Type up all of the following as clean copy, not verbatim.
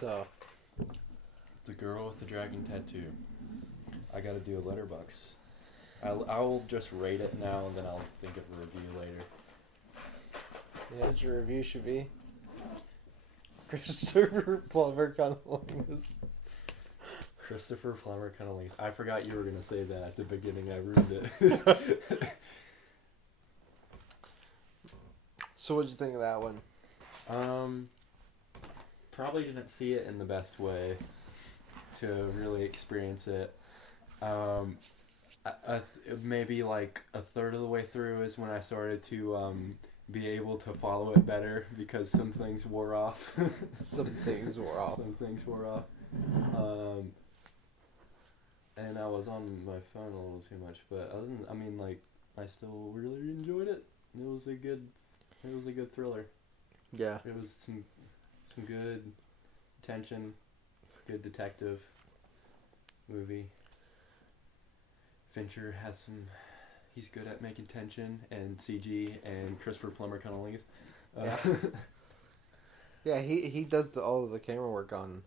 So, The girl with the dragon tattoo. I gotta do a letterbox. I'll just rate it now and then I'll think of a review later. you know what your review should be? Christopher Plummer Cunnilingus. Christopher Plummer Cunnilingus. I forgot you were gonna say that at the beginning. I ruined it. So what'd you think of that one? Probably didn't see it in the best way to really experience it. Maybe like a third of the way through is when I started to be able to follow it better because some things wore off. Some things wore off. Some things wore off. And I was on my phone a little too much, but other than, I mean, like, I still really enjoyed it. It was a good thriller. Yeah. It was some good tension, good detective movie. Fincher has some. He's good at making tension and CG and Christopher Plummer Cunnilingus. Yeah. Yeah, he does all of the camera work on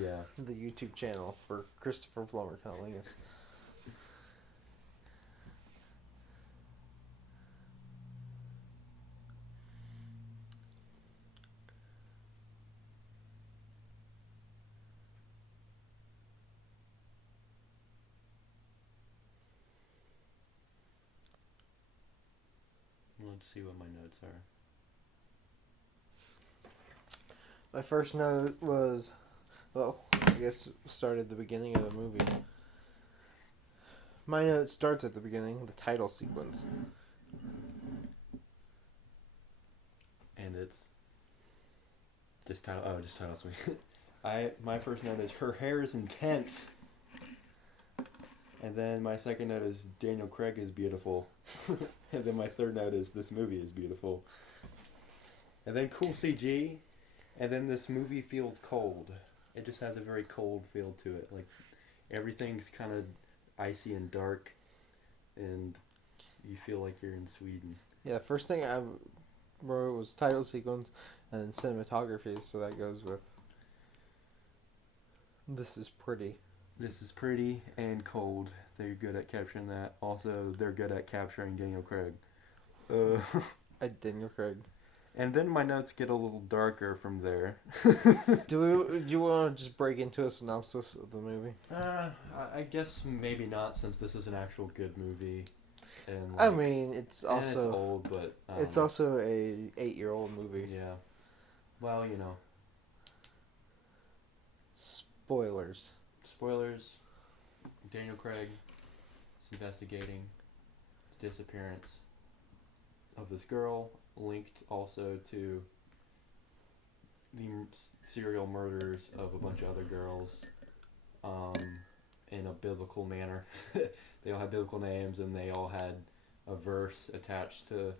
Yeah. the YouTube channel for Christopher Plummer Cunnilingus. Let's see what my notes are. My first note was, well, I guess started the beginning of the movie. My note starts at the beginning, the title sequence. And it's just title. Oh, just title swing. My first note is her hair is intense. And then my second note is Daniel Craig is beautiful. And then my third note is this movie is beautiful. And then cool CG. And then this movie feels cold. It just has a very cold feel to it. Like everything's kind of icy and dark. And you feel like you're in Sweden. Yeah, the first thing I wrote was title sequence and then cinematography, so that goes with this is pretty. This is pretty and cold. They're good at capturing that. Also, they're good at capturing Daniel Craig. Daniel Craig. And then my notes get a little darker from there. Do you want to just break into a synopsis of the movie? I guess maybe not, since this is an actual good movie. And I mean, it's also it's old, but it's also a 8-year-old movie. Yeah. Well, you know. Spoilers. Spoilers. Daniel Craig is investigating the disappearance of this girl, linked also to the serial murders of a bunch of other girls, in a biblical manner. They all had biblical names, and they all had a verse attached to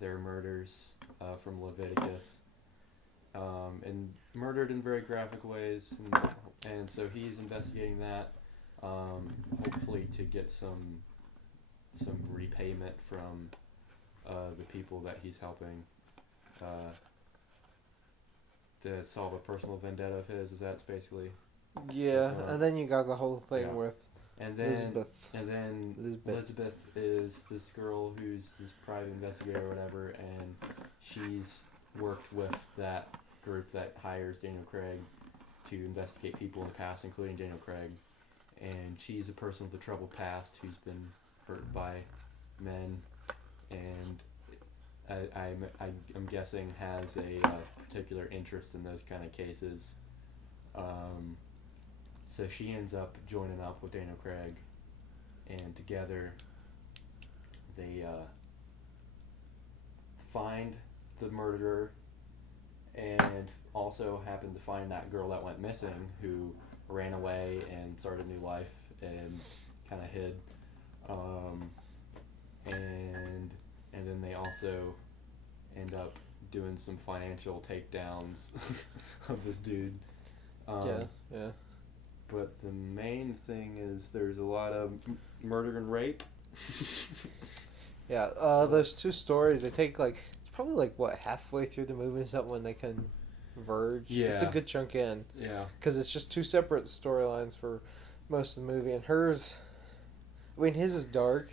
their murders from Leviticus, and murdered in very graphic ways, and so he's investigating that, hopefully to get some repayment from the people that he's helping to solve a personal vendetta of his. Is that's basically? Yeah, and then you got the whole thing with and then Elizabeth. And then Elizabeth is this girl who's this private investigator or whatever, and she's worked with that group that hires Daniel Craig to investigate people in the past, including Daniel Craig. And she's a person with a troubled past who's been hurt by men, and I'm guessing has a particular interest in those kind of cases. So she ends up joining up with Daniel Craig, and together they find the murderer, and also happen to find that girl that went missing, who ran away and started a new life and kind of hid. And then they also end up doing some financial takedowns of this dude. Yeah. But the main thing is there's a lot of murder and rape. Yeah, those two stories, they take it's probably halfway through the movie or something when they can verge. Yeah. It's a good chunk in. Yeah. Because it's just two separate storylines for most of the movie. And hers, I mean, his is dark,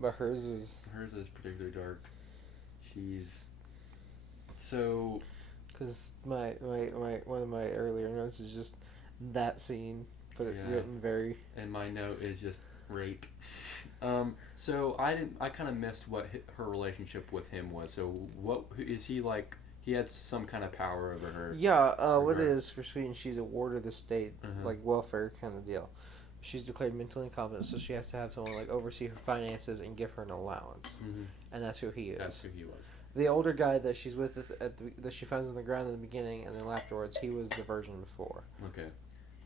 but hers is... Hers is particularly dark. She's... So... Because one of my earlier notes is just that scene, but it Yeah. written very... And my note is just rape. So I kind of missed what her relationship with him was. So what is he like? He had some kind of power over her. Yeah, what it her. is for Sweden, she's a ward of the state, like welfare kind of deal. She's declared mentally incompetent, so she has to have someone like oversee her finances and give her an allowance. And that's who he is. That's who he was. The older guy that she's with that she finds on the ground in the beginning and then afterwards, he was the version before. Okay.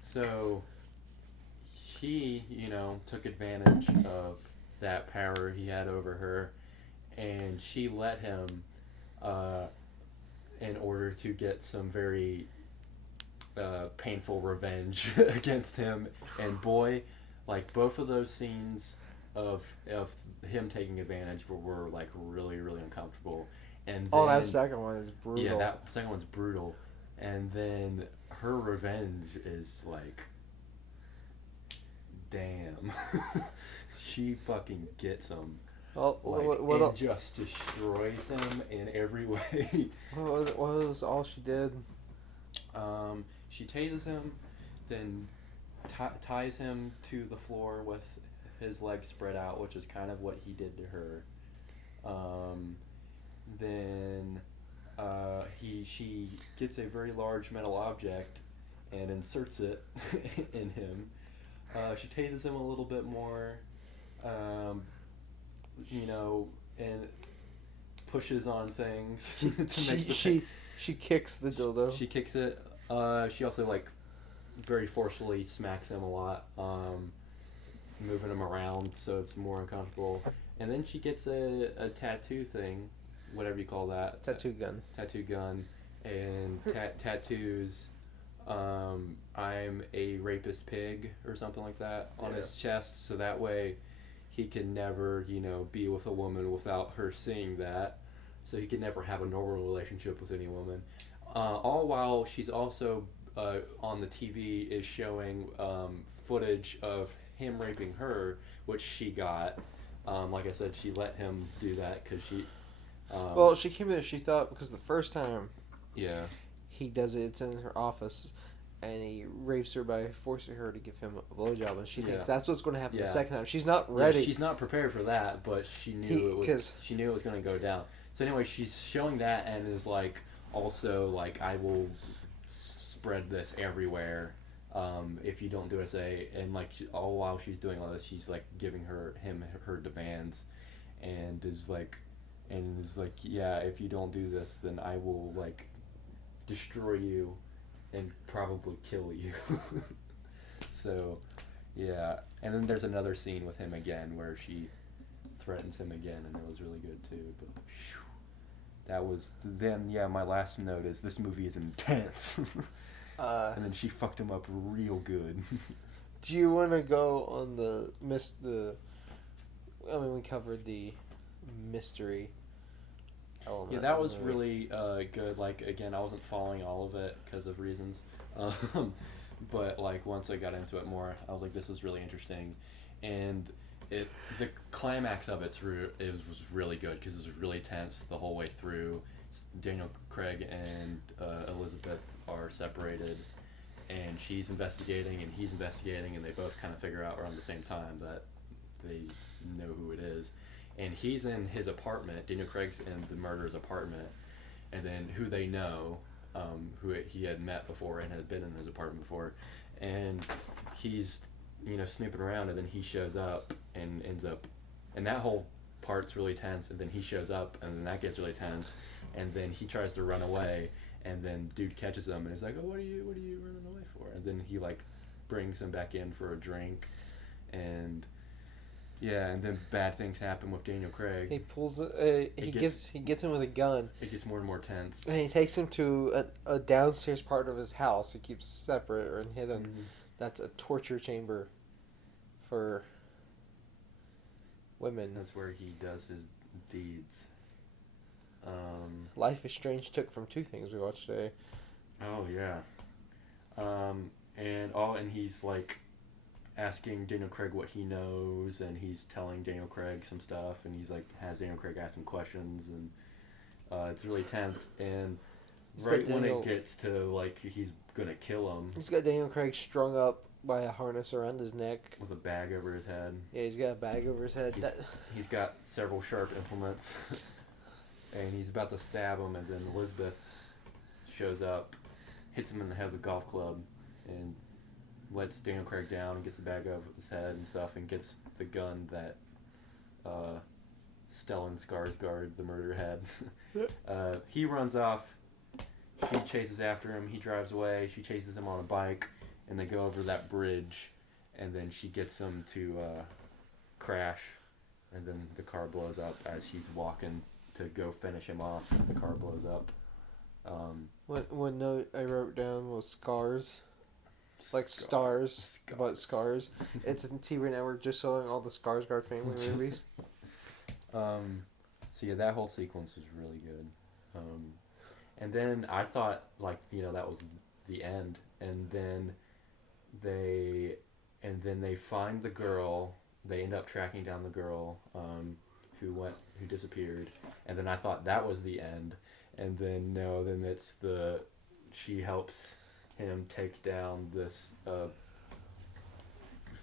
So he, took advantage of that power he had over her, and she let him in order to get some very painful revenge against him. And boy, like both of those scenes of him taking advantage were like really, really uncomfortable. And then, that second one is brutal. Yeah, that second one's brutal. And then her revenge is like, damn. She fucking gets him. Well, just destroys him in every way. What was all she did? She tases him, then ties him to the floor with his legs spread out, which is kind of what he did to her. Then she gets a very large metal object and inserts it in him. She tases him a little bit more, and pushes on things to make she kicks the dildo. She kicks it. She also very forcefully smacks him a lot, moving him around so it's more uncomfortable. And then she gets a tattoo thing, whatever you call that. Tattoo gun. Tattoo gun, and tattoos. I'm a rapist pig or something like that on his chest, so that way he can never, be with a woman without her seeing that. So he can never have a normal relationship with any woman. All while she's also on the TV is showing footage of him raping her, which she got. Like I said, she let him do that because she... well, she came in, she thought, because the first time he does it, it's in her office, and he rapes her by forcing her to give him a blowjob, and she thinks that's what's going to happen the second time. She's not ready. Yeah, she's not prepared for that, but she knew it was going to go down. So anyway, she's showing that and is also I will spread this everywhere if you don't do as and all while she's doing all this, she's giving him her demands, and is yeah, if you don't do this, then I will destroy you and probably kill you. So yeah, and then there's another scene with him again where she threatens him again, and it was really good too. But whew, that was then. Yeah, my last note is this movie is intense. And then she fucked him up real good. Do you want to go on we covered the mystery element. Yeah, that was really good. Again, I wasn't following all of it because of reasons. But once I got into it more, I was like, this is really interesting. And the climax of it was really good because it was really tense the whole way through. Daniel Craig and Elizabeth are separated, and she's investigating and he's investigating, and they both kind of figure out around the same time that they know who it is. And he's in his apartment, Daniel Craig's in the murderer's apartment, and then who they know, who he had met before and had been in his apartment before, and he's snooping around, and then he shows up and ends up, and that whole part's really tense, and then he shows up, and then that gets really tense, and then he tries to run away, and then dude catches him and is like, oh, what are you running away for? And then he brings him back in for a drink, and yeah, and then bad things happen with Daniel Craig. He pulls he gets him with a gun. It gets more and more tense. And he takes him to a downstairs part of his house. He keeps separate or hidden. Mm-hmm. That's a torture chamber for women. That's where he does his deeds. Life is Strange took from two things we watched today. Oh yeah. And he's like asking Daniel Craig what he knows, and he's telling Daniel Craig some stuff, and he's like has Daniel Craig ask him questions, and it's really tense. And right when it gets to like he's gonna kill him, he's got Daniel Craig strung up by a harness around his neck with a bag over his head. Yeah, he's got a bag over his head. He's got several sharp implements, and he's about to stab him, and then Elizabeth shows up, hits him in the head with a golf club, and lets Daniel Craig down and gets the bag over his head and stuff, and gets the gun that Stellan Skarsgård, the murderer, had. He runs off. She chases after him. He drives away. She chases him on a bike, and they go over that bridge, and then she gets him to crash, and then the car blows up as she's walking to go finish him off. The car blows up. One note I wrote down was scars. Like stars, but scars. It's a TV network just showing all the Skarsgård family movies. So yeah, that whole sequence was really good. And then I thought, like, that was the end. And then they find the girl. They end up tracking down the girl who disappeared. And then I thought that was the end. And then no, then she helps him take down this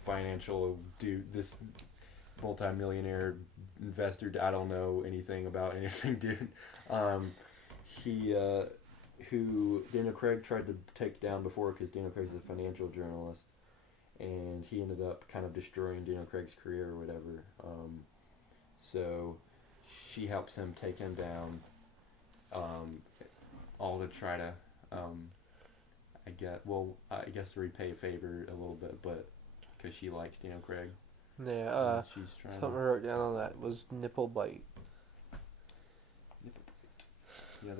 financial dude, this multimillionaire investor. I don't know anything about anything, dude. Who Daniel Craig tried to take down before, because Daniel Craig's a financial journalist, and he ended up kind of destroying Daniel Craig's career or whatever. So she helps him take him down, all to try to, I guess repay a favor a little bit, but because she likes Daniel Craig. Yeah, something I wrote down on that was nipple bite. Yeah,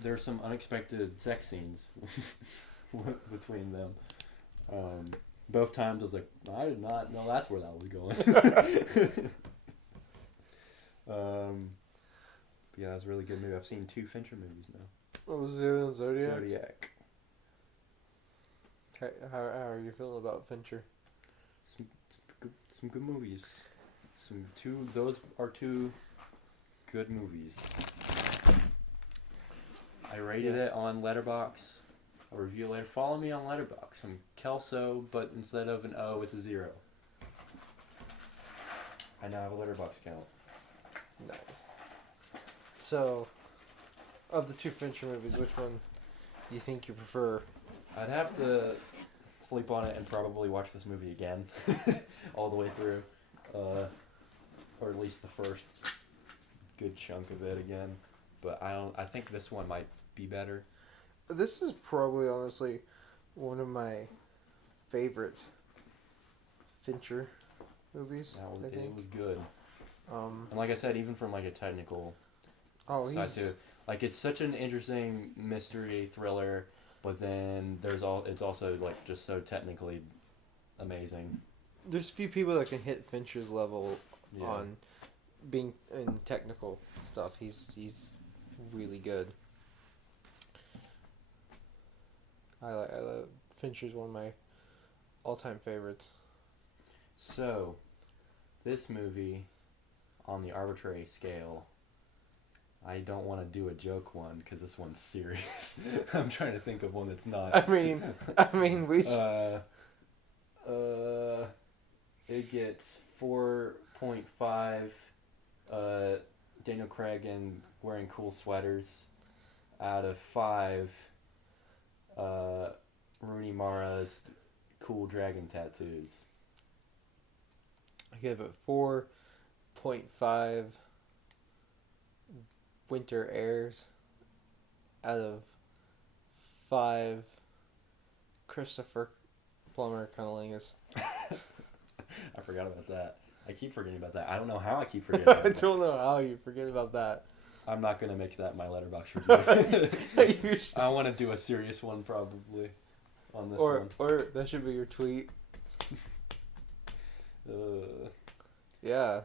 there's some unexpected sex scenes between them. Both times I was like, I did not know that's where that was going. Yeah, it was a really good movie. I've seen 2 Fincher movies now. What was the other one? Zodiac? Zodiac. How are you feeling about Fincher? Some good movies. Those are 2 good movies. I rated it on Letterboxd. I'll review it later. Follow me on Letterboxd. I'm Kelso, but instead of an O, it's a 0. I now have a Letterboxd account. Nice. So, of the 2 Fincher movies, which one do you think you prefer? I'd have to sleep on it and probably watch this movie again, all the way through, or at least the first good chunk of it again. But I think this one might be better. This is probably honestly one of my favorite Fincher movies. I think it was good. And like I said, even from like a technical side too, like it's such an interesting mystery thriller, but then it's also like just so technically amazing. There's few people that can hit Fincher's level on being in technical stuff. He's really good. I love Fincher's one of my all-time favorites. So, this movie, on the arbitrary scale, I don't want to do a joke one because this one's serious. I'm trying to think of one that's not. I mean, we. It gets 4.5. Daniel Craig and wearing cool sweaters, out of 5. Rooney Mara's cool dragon tattoos. I give it 4.5 winter airs out of 5 Christopher Plummer cunnilingus. I forgot about that. I keep forgetting about that. I don't know how I keep forgetting about that. I don't know how you forget about that. I'm not going to make that my Letterboxd review. I want to do a serious one probably on this one. Or that should be your tweet. Yeah.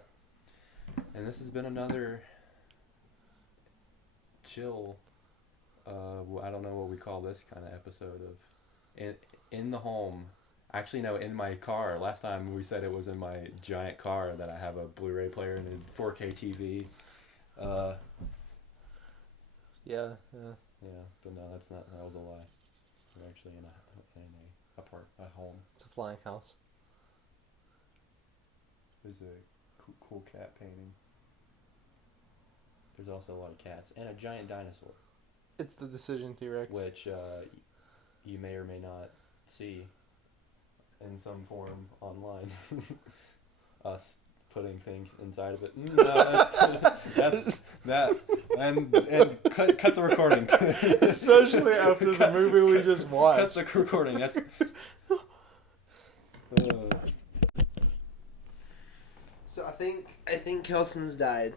And this has been another chill well, I don't know what we call this kind of episode of in the home. Actually, no, in my car. Last time we said it was in my giant car that I have a Blu-ray player and a 4K TV. Yeah. Yeah, but no, that's not. That was a lie. We're actually in a home. It's a flying house. There's a cool cat painting. There's also a lot of cats and a giant dinosaur. It's the Decision T-Rex, which you may or may not see in some form online. Us putting things inside of it. No, that's that. And cut the recording. Especially after the movie we just watched. Cut the recording. That's. So I think Kelson's died.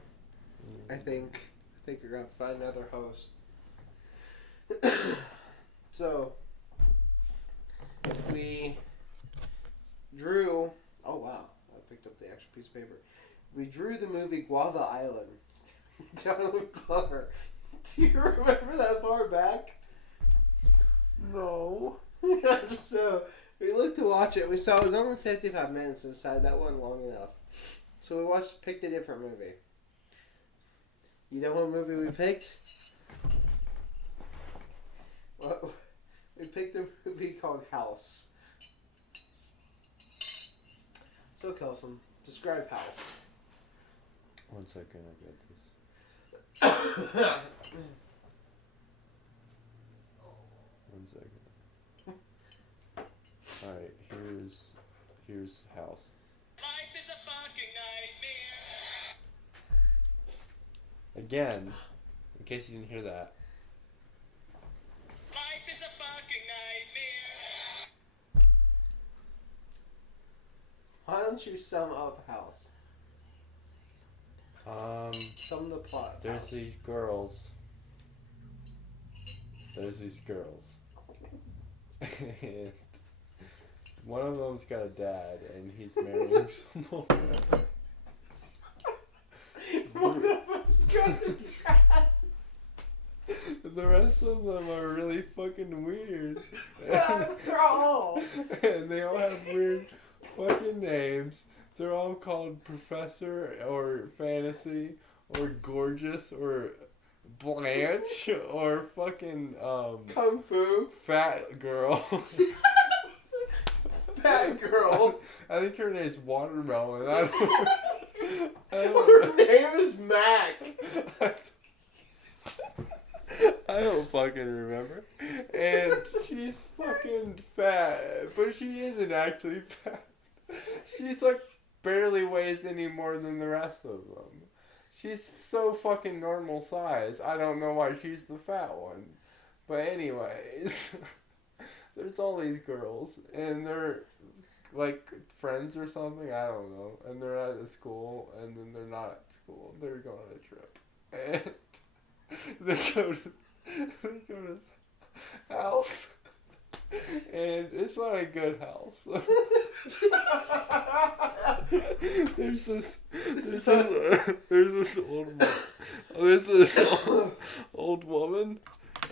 I think we're gonna find another host. So we drew. Oh wow! I picked up the extra piece of paper. We drew the movie Guava Island. John Wick Glover. Do you remember that far back? No. So we looked to watch it. We saw it was only 55 minutes and decided that wasn't long enough. So we picked a different movie. You know what movie we picked? Well, we picked a movie called House. So Kelson, describe House. 1 second, I got this. 1 second. Alright, here's House. Life is a fucking nightmare. Again, in case you didn't hear that. Life is a fucking nightmare. Why don't you sum up House? Sum the plot. There's these girls. And one of them's got a dad, and he's marrying someone. One of them's got a dad. The rest of them are really fucking weird. Bro. And they all have weird fucking names. They're all called Professor or Fantasy or Gorgeous or Blanche or fucking Kung Fu. Fat Girl. Fat Girl. I think her name's Watermelon. Her name is Mac. I don't fucking remember. And she's fucking fat, but she isn't actually fat. She's like barely weighs any more than the rest of them. She's so fucking normal size. I don't know why she's the fat one. But anyways, there's all these girls, and they're like friends or something, I don't know. And they're at a school, and then they're not at school. They're going on a trip. And they go to his house. And it's not a good house. There's this old woman,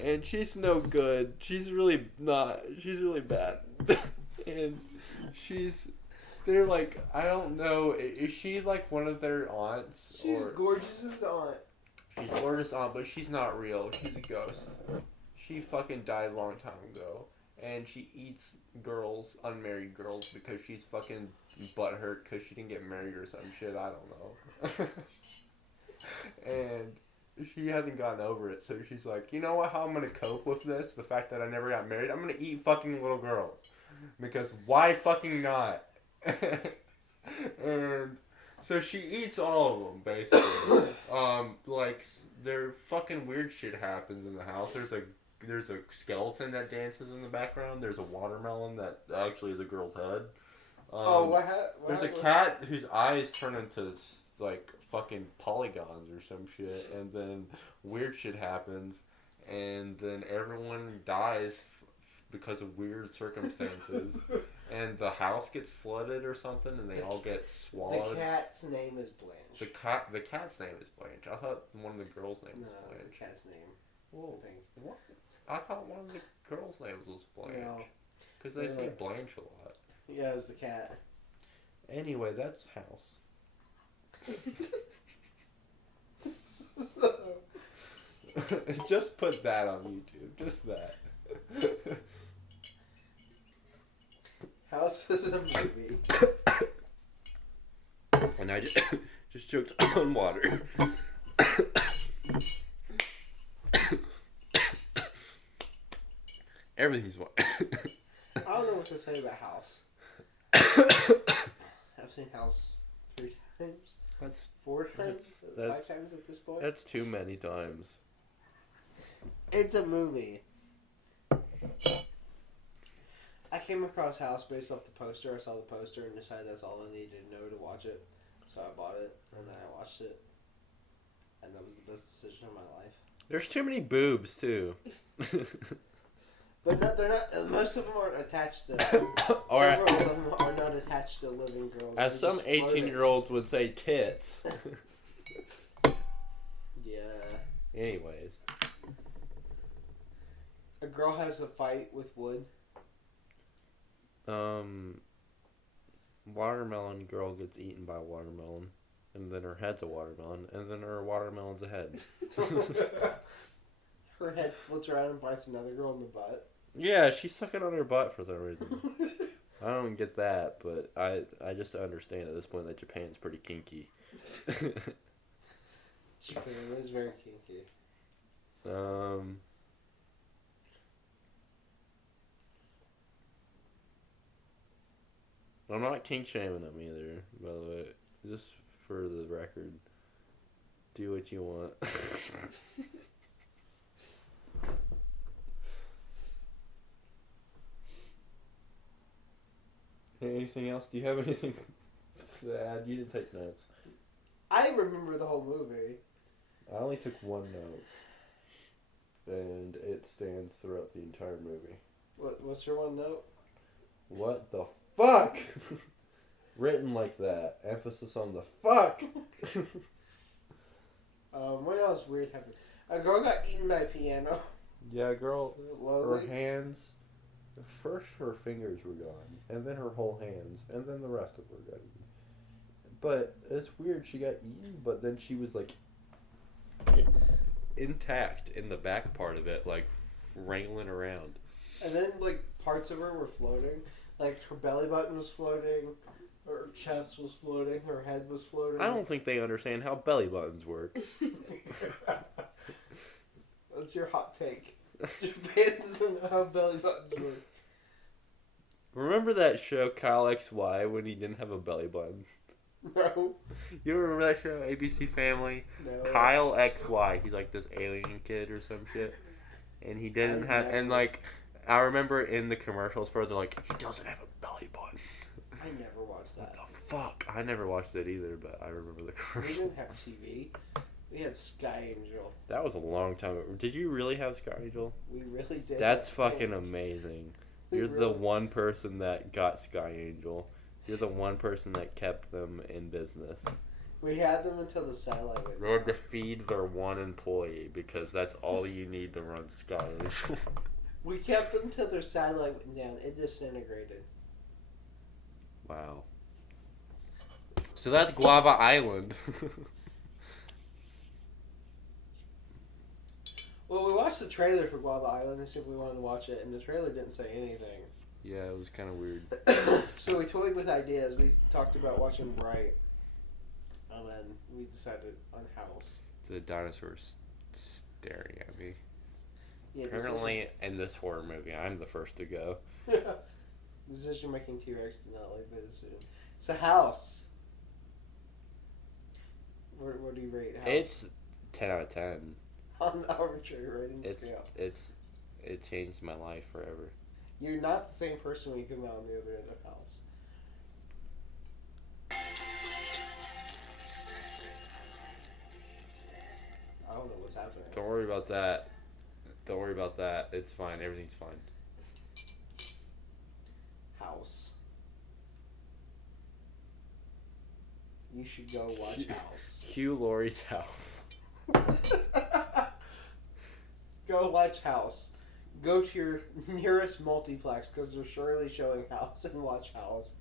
and she's no good. She's really bad. And they're like, I don't know, is she like one of their aunts? She's Gorgeous's aunt. She's Gorgeous' aunt, but she's not real. She's a ghost. She fucking died a long time ago. And she eats girls, unmarried girls, because she's fucking butthurt because she didn't get married or some shit. I don't know. And she hasn't gotten over it, so she's like, you know what, how I'm going to cope with this? The fact that I never got married? I'm going to eat fucking little girls. Because why fucking not? And so she eats all of them, basically. Like, there fucking weird shit happens in the house. There's a skeleton that dances in the background. There's a watermelon that actually is a girl's head. There's a cat whose eyes turn into like fucking polygons or some shit, and then weird shit happens, and then everyone dies because of weird circumstances, and the house gets flooded or something, and they all get swallowed. The cat's name is Blanche. The cat's name is Blanche. I thought one of the girls' name was Blanche. No, that's the cat's name. Well, I think. what? I thought one of the girls' names was Blanche. No. Because they say like, Blanche a lot. Yeah, it's the cat. Anyway, that's House. Just put that on YouTube. Just that. House is a movie. And I just choked on water. Everything's fine. I don't know what to say about House. I've seen House 3 times. That's 4 times? 5 times at this point? That's too many times. It's a movie. I came across House based off the poster. I saw the poster and decided that's all I needed to know to watch it. So I bought it, and then I watched it. And that was the best decision of my life. There's too many boobs, too. But they're not. Most of them aren't attached to. Or, several of them are not attached to living girls. as some 18-year-olds would say, tits. Yeah. Anyways. A girl has a fight with wood. Watermelon girl gets eaten by a watermelon, and then her head's a watermelon, and then her watermelon's a head. Her head floats around and bites another girl in the butt. Yeah, she's sucking on her butt for some reason. I don't get that, but I just understand at this point that Japan's pretty kinky. Japan is very kinky. I'm not kink shaming them either, by the way. Just for the record. Do what you want. Anything else? Do you have anything to add? You didn't take notes. I remember the whole movie. I only took one note. And it stands throughout the entire movie. What's your one note? What the fuck? Written like that. Emphasis on the fuck. What else weird happened? A girl got eaten by a piano. Yeah, girl. Slowly. Her hands. First her fingers were gone, and then her whole hands, and then the rest of her got eaten. But it's weird. She got eaten, but then she was like intact in the back part of it, like wrangling around. And then like parts of her were floating. Like her belly button was floating, her chest was floating, her head was floating. I don't think they understand how belly buttons work. That's your hot take. Japan doesn't know how belly buttons work. Remember that show Kyle XY when he didn't have a belly button? No. You remember that show, ABC Family? No. Kyle XY, he's like this alien kid or some shit. And he didn't have, and like, I remember in the commercials for it, they're like, he doesn't have a belly button. I never watched that. What the fuck? I never watched it either, but I remember the We commercial. didn't have TV. We had Sky Angel. That was a long time ago. Did you really have Sky Angel? We really did. That's have fucking Sky Angel. amazing. We You're the really- one person that got Sky Angel. You're the one person that kept them in business. We had them until the satellite went You had to down. feed their one employee because that's all you need to run Sky Angel. We kept them till their satellite went down. It disintegrated. Wow. So that's Guava Island. Well, we watched the trailer for Guava Island and see if we wanted to watch it, and the trailer didn't say anything. Yeah, it was kind of weird. So we toyed with ideas. We talked about watching Bright, and then we decided on House. The dinosaur's staring at me. Yeah, Apparently, in this horror movie, I'm the first to go. Decision-making T-Rex did not like the decision. So House. What do you rate House? It's 10 out of 10. On the arbitrary rating scale. It changed my life forever. You're not the same person when you come out on the other end of House. I don't know what's happening. Don't worry about that. Don't worry about that. It's fine. Everything's fine. House. You should go watch House. Hugh Laurie's house. Go watch House. Go to your nearest multiplex because they're surely showing House and watch House.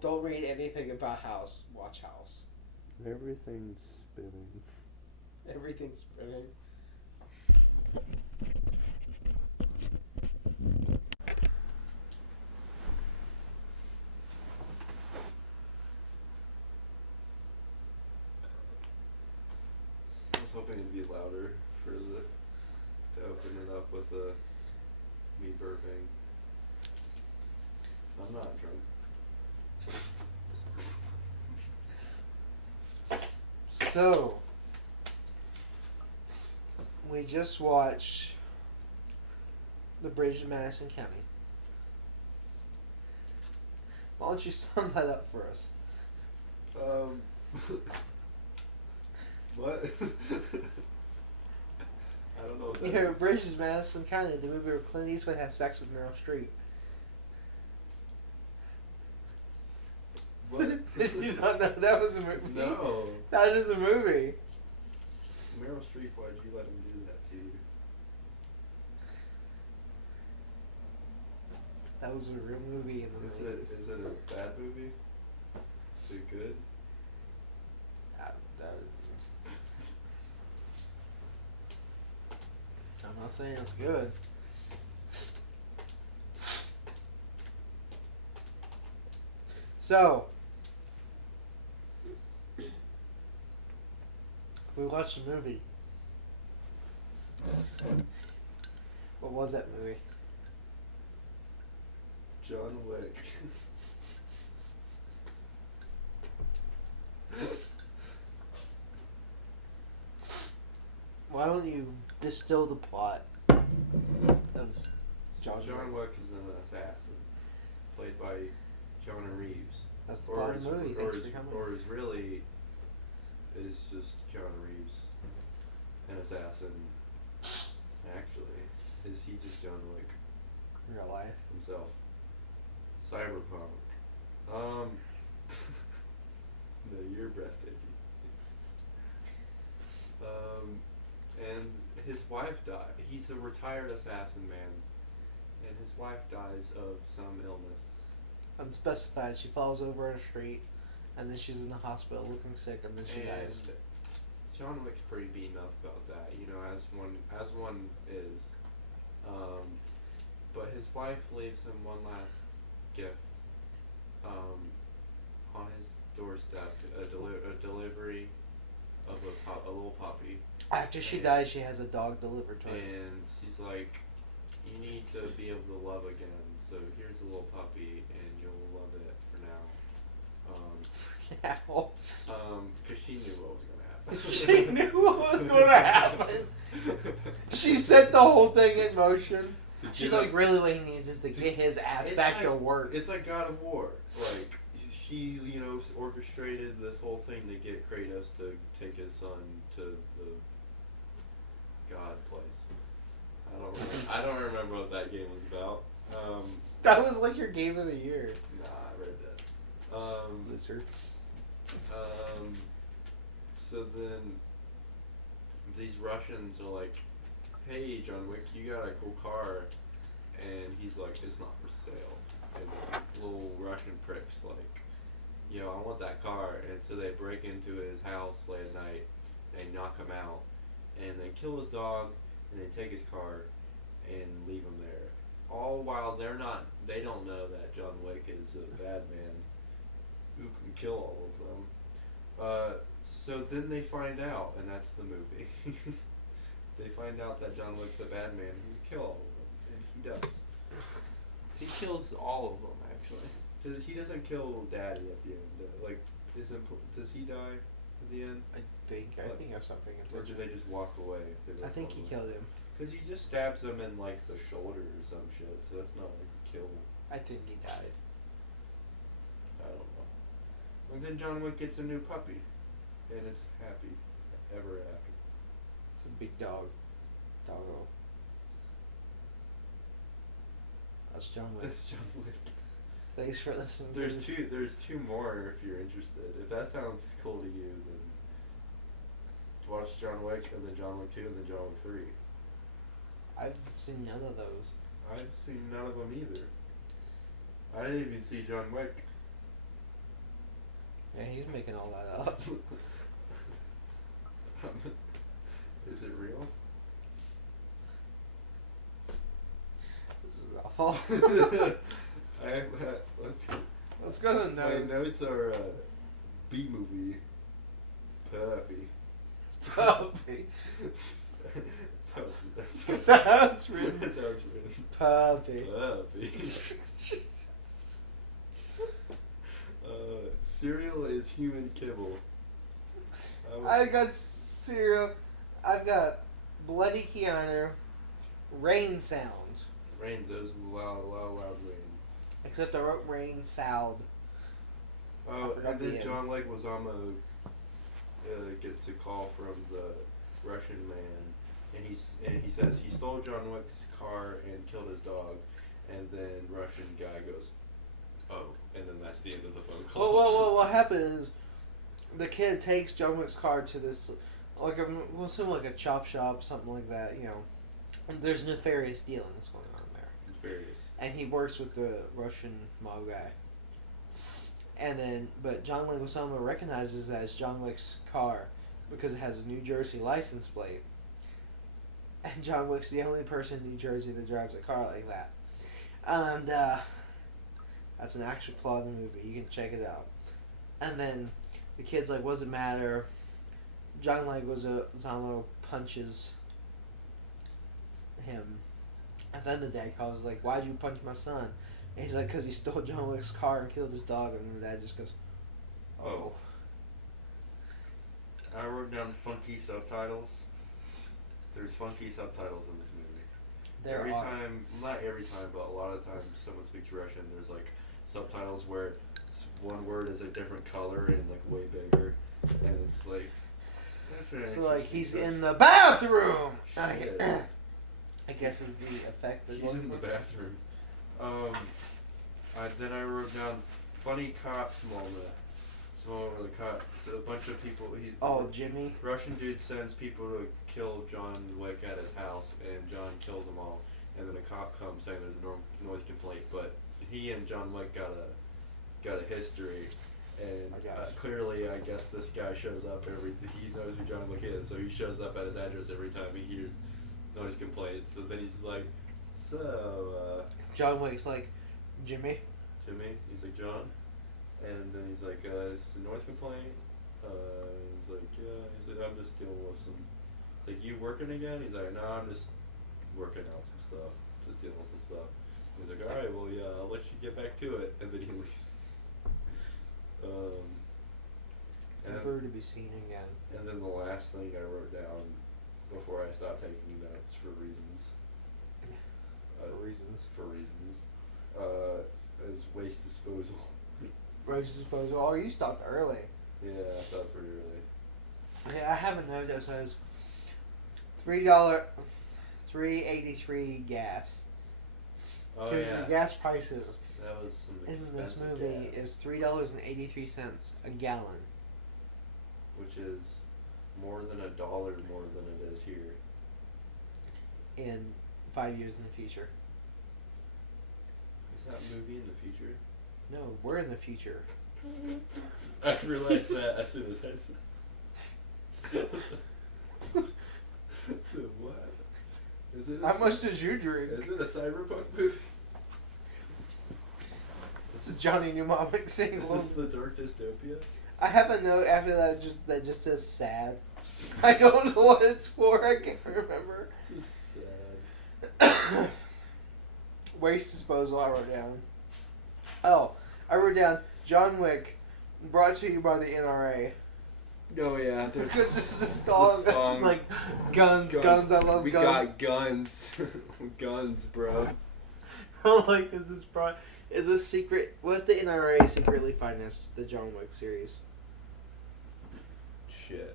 Don't read anything about House. Watch House. Everything's spinning. Everything's spinning. I was hoping it'd be louder for to open it up with me burping. I'm not drunk. So, we just watched The Bridge to Madison County. Why don't you sum that up for us? What? I don't know what that Yeah, is. Bridge to Madison County, the movie where Clint Eastwood has sex with Meryl Streep. What? Did you not know that was a movie? No. That is a movie. Meryl Streep, why'd you let him do that to you? That was a real movie in the Is 90s. it a bad movie? Is it good? I'm not saying it's good. So, we watched a movie. What was that movie? John Wick. Why don't you distill the plot of John Wick? Wick is an assassin, played by Keanu Reeves. That's the plot of the movie. Thanks for coming. Or is really is just Keanu Reeves, an assassin. Actually, is he just John Wick Real life. himself? Cyberpunk. No, you're breathtaking. And his wife died. He's a retired assassin man, and his wife dies of some illness. Unspecified. She falls over in a street, and then she's in the hospital looking sick, and then she dies. John Wick's pretty beaten up about that, you know, as one is. But his wife leaves him one last gift. On his doorstep, a delivery of a little puppy. After she dies, she has a dog delivered to her. And she's like, you need to be able to love again, so here's a little puppy, and you'll love it for now. Because she knew what was going to happen. She knew what was going to happen. She set the whole thing in motion. She's like, really what he needs is to get his ass back to work. It's like God of War. Like, she, orchestrated this whole thing to get Kratos to take his son to the God place. I don't remember what that game was about. That was like your game of the year. Nah, I read that. Loser. So then these Russians are like, hey, John Wick, you got a cool car. And he's like, it's not for sale. And the little Russian prick's like, yo, I want that car. And so they break into his house late at night, they knock him out, and they kill his dog, and they take his car and leave him there. All while they don't know that John Wick is a bad man who can kill all of them. So then they find out, and that's the movie. They find out that John Wick's a bad man who can kill all of them, and he does. He kills all of them, actually. He doesn't kill Daddy at the end. Does he die at the end? I think there's something. Or do they just walk away? I think he killed him. Because he just stabs him in, the shoulder or some shit, so that's not like a kill. I think he died. I don't know. And then John Wick gets a new puppy, and it's happy ever after. It's a big dog. Doggo. That's John Wick. That's John Wick. Thanks for listening. There's two more if you're interested. If that sounds cool to you, then watch John Wick, and then John Wick 2, and then John Wick 3. seen none of those. I've seen none of them either. I didn't even see John Wick. Yeah, he's making all that up. Is it real? This is awful. Let's go to the notes. My notes are B movie. Puppy. Puppy. Sounds written. Sounds written. Puppy. Puppy. Cereal is human kibble. I got cereal. I've got Bloody Keanu. Rain sound. Rain, those loud rain. Except I wrote rain sound. Oh, and then John Leguizamo gets a call from the Russian man, and he says he stole John Wick's car and killed his dog, and then Russian guy goes, oh, and then that's the end of the phone call. Well, what happened is the kid takes John Wick's car to this, we'll assume like a chop shop, something like that, you know. And there's nefarious dealings going on there. Nefarious. And he works with the Russian mob guy. And then, but John Leguizamo recognizes that it's John Wick's car because it has a New Jersey license plate. And John Wick's the only person in New Jersey that drives a car like that. And that's an actual plot in the movie. You can check it out. And then the kid's like, what does it matter? John Leguizamo punches him. And then the dad calls like, why'd you punch my son? And he's like, because he stole John Wick's car and killed his dog. And the dad just goes, oh. I wrote down funky subtitles. There's funky subtitles in this movie. Every time, not every time, but a lot of times someone speaks Russian, there's like subtitles where one word is a different color and like way bigger. And it's like... So like, he's in the bathroom! I guess is the effect. He's in the bathroom. Then I wrote down funny cops moment. So the cop, so a bunch of people. Jimmy. Russian dude sends people to kill John Wick at his house, and John kills them all. And then a cop comes saying there's a noise complaint, but he and John Wick got a history, and clearly, I guess this guy shows up he knows who John Wick is, so he shows up at his address every time he hears noise complaints. So then he's like, John Wick's like, Jimmy. He's like, John. And then he's like, it's a noise complaint. He's like, yeah. He's like, I'm just dealing with some. It's like, you working again? He's like, no, I'm just working out some stuff. Just dealing with some stuff. He's like, all right, well, yeah, I'll let you get back to it. And then he leaves. Never to be seen again. And then the last thing I wrote down before I stopped taking notes for reasons. Is waste disposal. Waste disposal. Oh, you stopped early. Yeah, I stopped pretty early. Yeah, I have a note that says $3.83 gas. Oh Because yeah. the gas prices that was some in this expensive movie gas. is $3.83 a gallon. Which is more than $1 more than it is here. In 5 years in the future. Is that movie in the future? No, we're in the future. I realized that as soon as I said. So what? Is it? How much did you drink? Is it a cyberpunk movie? This is Johnny Mnemonic saying. Is this the dark dystopia? I have a note after that just says sad. I don't know what it's for. I can't remember. This is sad. Waste disposal. I wrote down. Oh, I wrote down John Wick, brought to you by the NRA. Oh yeah, Because this is a song that's just like guns. I love guns. We got guns, guns, bro. I'm like, is this secret? What if the NRA secretly financed the John Wick series? Shit.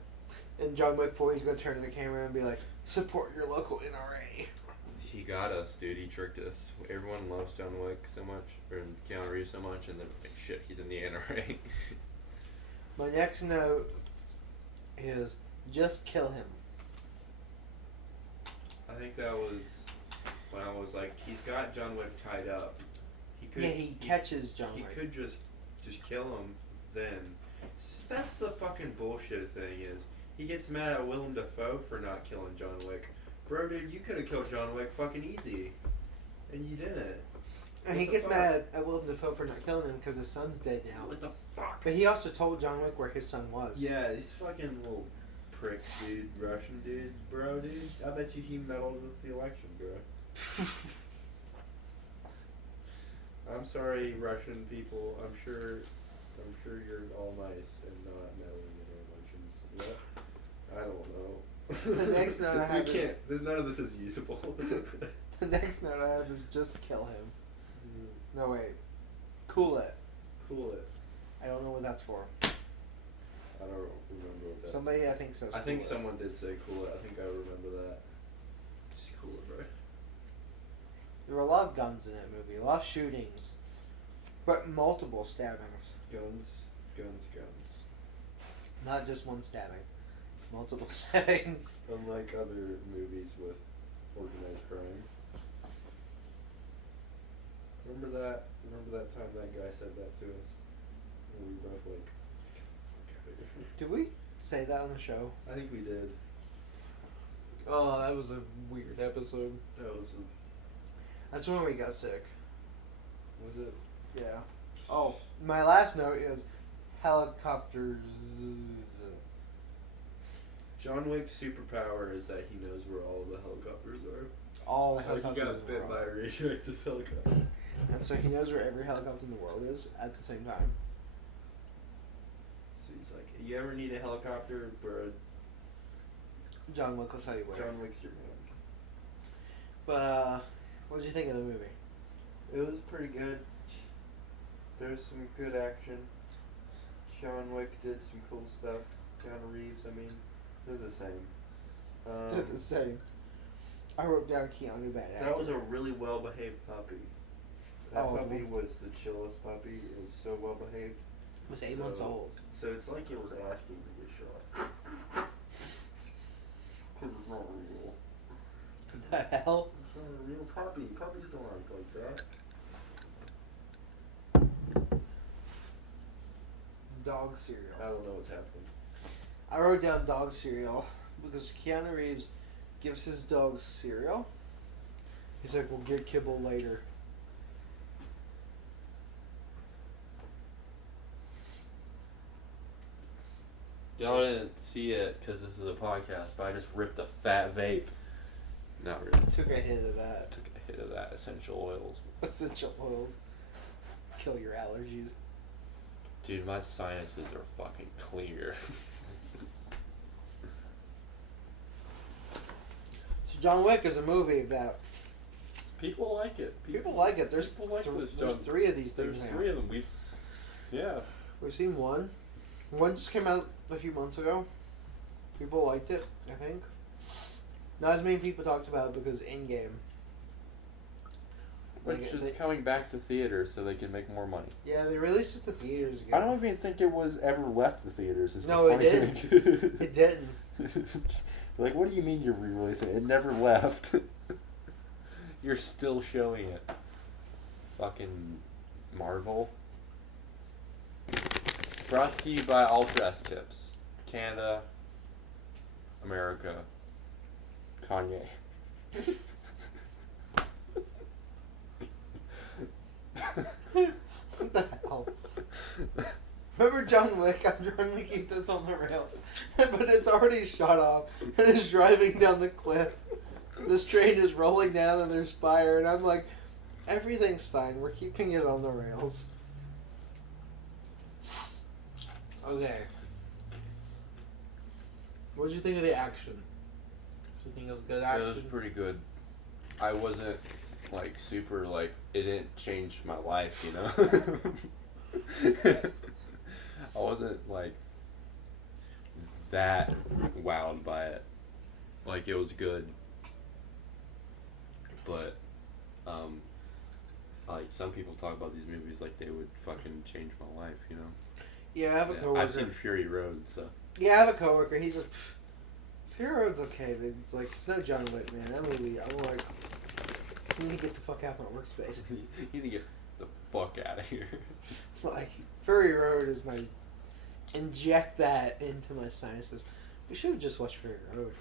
And John Wick 4, he's gonna turn to the camera and be like, "Support your local NRA." He got us, dude. He tricked us. Everyone loves John Wick so much, or Keanu Reeves so much, and then like, shit, he's in the NRA. My next note is just kill him. I think that was when I was like, he's got John Wick tied up. He catches John Wick. He could just kill him then. That's the fucking bullshit thing is, he gets mad at Willem Dafoe for not killing John Wick. Bro, dude, you could have killed John Wick fucking easy. And you didn't. And he gets mad at Willem Dafoe for not killing him because his son's dead now. What the fuck? But he also told John Wick where his son was. Yeah, he's fucking little prick, dude. Russian dude. Bro, dude. I bet you he meddled with the election, bro. I'm sorry, Russian people. I'm sure you're all nice and not meddling in our elections. What? I don't know. The next note I have is... None of this is usable. The next note I have is just kill him. No, wait. Cool it. Cool it. I don't know what that's for. I don't remember what that's. Somebody, I think, says I think cool someone did say cool it. I think I remember that. Just cool it, bro. There were a lot of guns in that movie. A lot of shootings. But multiple stabbings. Guns. Not just one stabbing. Multiple stabbings. Unlike other movies with organized crime. Remember that time that guy said that to us? And we were both like, get the fuck out of here. Did we say that on the show? I think we did. Oh, that was a weird episode. That's when we got sick. Was it? Yeah. Oh, my last note is helicopters. John Wick's superpower is that he knows where all the helicopters are. All the helicopters. He got bit by a radioactive helicopter. And so he knows where every helicopter in the world is at the same time. So he's like, you ever need a helicopter, bro? John Wick will tell you where. John Wick's your man. But, what did you think of the movie? It was pretty good. There's some good action. John Wick did some cool stuff. Keanu Reeves, I mean, they're the same. They're the same. I wrote down Keanu bad acting. That was a really well-behaved puppy. That puppy was the chillest puppy. It was so well-behaved. It was 8 months old. So it's like it was asking to get shot. Because it's not real. What the hell? It's not a real puppy. Puppies don't act like that. Dog cereal. I don't know what's happening. I wrote down dog cereal because Keanu Reeves gives his dog cereal. He's like, we'll get kibble later. Y'all didn't see it because this is a podcast, but I just ripped a fat vape. Not really. Took a hit of that. Took a hit of that essential oils. Essential oils. Kill your allergies. Dude, my sinuses are fucking clear. So John Wick is a movie that... People like it. People like it. There's, people like this. There's 3 of these things There's now. 3 of them. We've seen one. One just came out a few months ago. People liked it, I think. Not as many people talked about it because in-game. Which is coming back to theaters so they can make more money. Yeah, they released it to theaters again. I don't even think it was ever left the theaters. No, it didn't. It didn't. Like, what do you mean you're re-releasing it? It never left. You're still showing it. Fucking Marvel. Brought to you by Ultra S Tips. Canada. America. Kanye. What the hell? Remember John Wick? I'm trying to keep this on the rails. But it's already shot off and it's driving down the cliff. This train is rolling down and there's fire and I'm like, everything's fine. We're keeping it on the rails. Okay. What did you think of the action? Did you think it was good action? It was pretty good. I wasn't like super like it didn't change my life, you know. I wasn't like that wowed by it. Like it was good, but like some people talk about these movies like they would fucking change my life, you know. Yeah, I have a coworker. I've seen Fury Road, so. Yeah, I have a coworker. He's like, Fury Road's okay, but it's like it's no John Wick, man. That movie, I'm like, You need to get the fuck out of my workspace. You need to get the fuck out of here. Like, Furry Road is my... Inject that into my sinuses. We should have just watched Furry Road.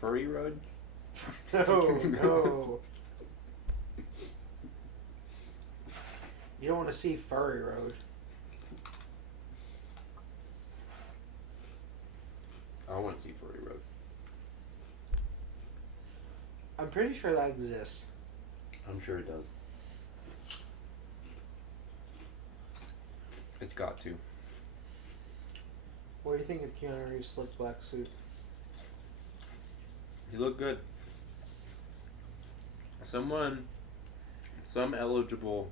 Furry Road? No. You don't want to see Furry Road. I want to see Furry Road. I'm pretty sure that exists. I'm sure it does. It's got to. What do you think of Keanu Reeves' slick black suit? He looked good. Some eligible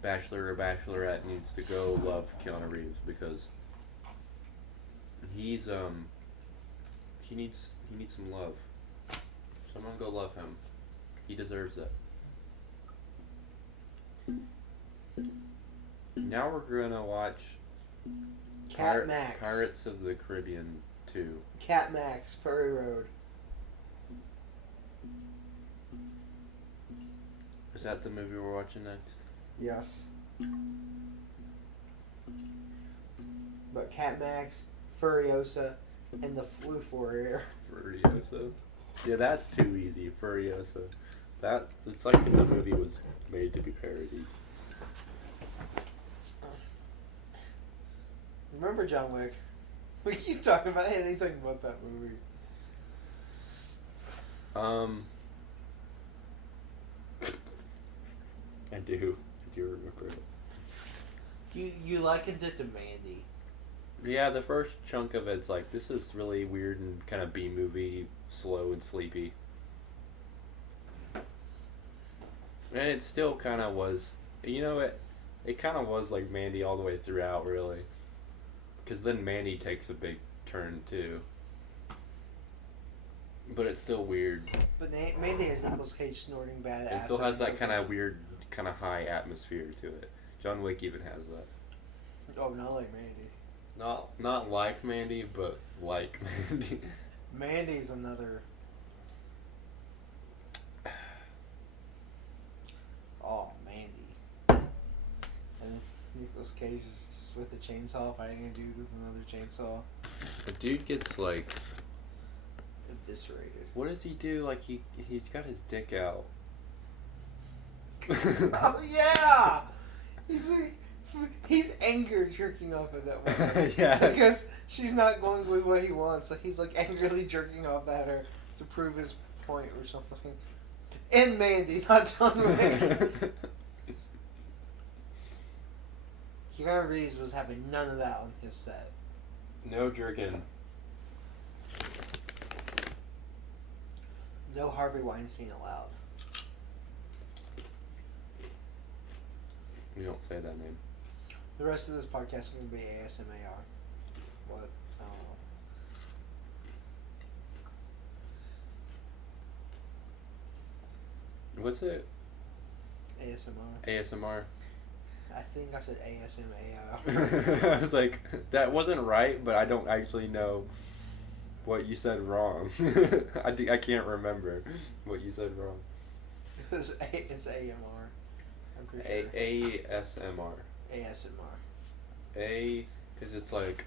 bachelor or bachelorette needs to go love Keanu Reeves because he needs some love. Someone go love him. He deserves it. Now we're gonna watch Max. Pirates of the Caribbean 2. Cat Max, Furry Road. Is that the movie we're watching next? Yes. But Cat Max, Furiosa, and the Floof Warrior. Furiosa? Yeah, that's too easy. Furiosa. It's like the movie was made to be parodied. Remember John Wick? We keep talking about anything but that movie. I do remember it. You likened it to Mandy. Yeah, the first chunk of it's like, this is really weird and kind of B-movie, slow and sleepy. And it still kind of was, it kind of was like Mandy all the way throughout, really. Because then Mandy takes a big turn, too. But it's still weird. But Mandy has Nicolas Cage snorting bad acid. It still has that kind of weird, kind of high atmosphere to it. John Wick even has that. Oh, not like Mandy. Not like Mandy, but like Mandy. Mandy's another... Oh, Mandy. And Nicolas Cage is just with a chainsaw fighting a dude with another chainsaw. The dude gets like... Eviscerated. What does he do? Like he's got his dick out. Oh yeah! He's anger jerking off at that woman. Yeah. Because she's not going with what he wants, so he's like angrily jerking off at her to prove his point or something. And Mandy, not John Wick. Keanu Reeves was having none of that on his set. No jerkin. No Harvey Weinstein allowed. You don't say that name. The rest of this podcast is going to be ASMAR. What? I don't know. What's it? ASMR. ASMR. I think I said ASMAR. I was like, that wasn't right, but I don't actually know what you said wrong. I can't remember what you said wrong. It's AMR. I'm pretty sure. ASMR. ASMR. Because it's like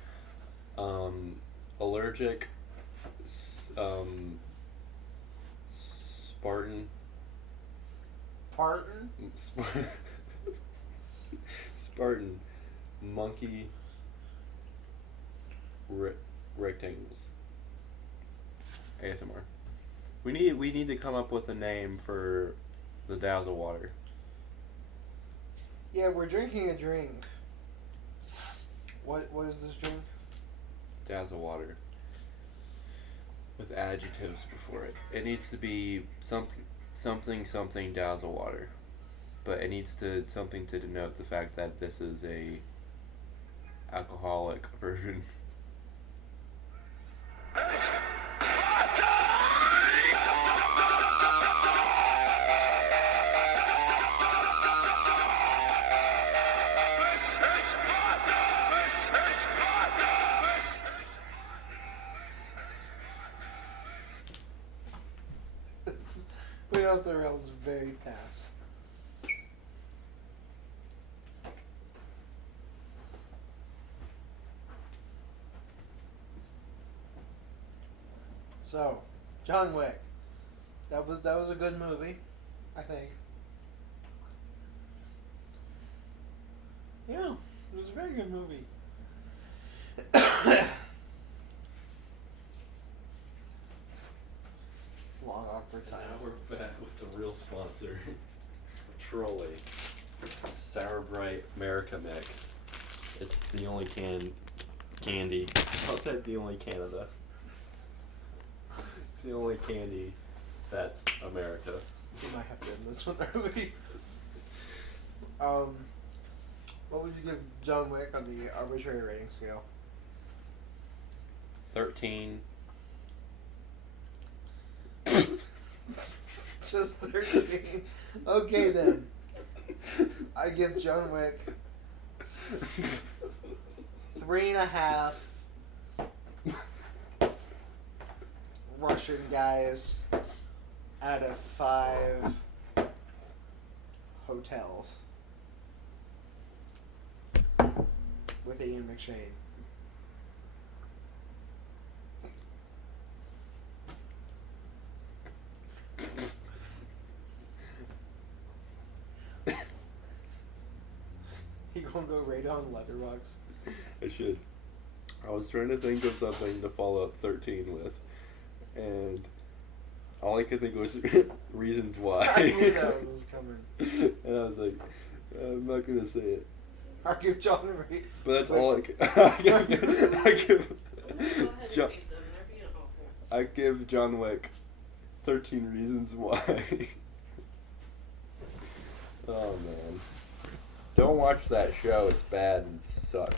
allergic, Spartan. Parton? Spartan. Monkey. Rectangles. ASMR. We need to come up with a name for the Dazzle water. Yeah, we're drinking a drink. What is this drink? Dazzle water. With adjectives before it. It needs to be something Dazzle water. But it needs to something to denote the fact that this is a alcoholic version. We don't off the rails very fast. So, John Wick. That was a good movie, I think. Yeah, it was a very good movie. Long awkward Now times. we're back with the real sponsor. Trolley. Sour Bright America Mix. It's the only candy. Outside the only Canada. It's the only candy that's America. You might have to end this one early. What would you give John Wick on the arbitrary rating scale? 13. Just 13. Okay then. I give John Wick 3.5 Russian guys out of 5 hotels with Ian McShane. You gonna go rate on Letterboxd? I should. I was trying to think of something to follow up 13 with, and all I could think was reasons why. I knew that was coming. And I was like, I'm not gonna say it. I'll give John a rate. But that's Wait. all I can. I give John Wick 13 reasons why. Oh man. Don't watch that show, it's bad and sucks.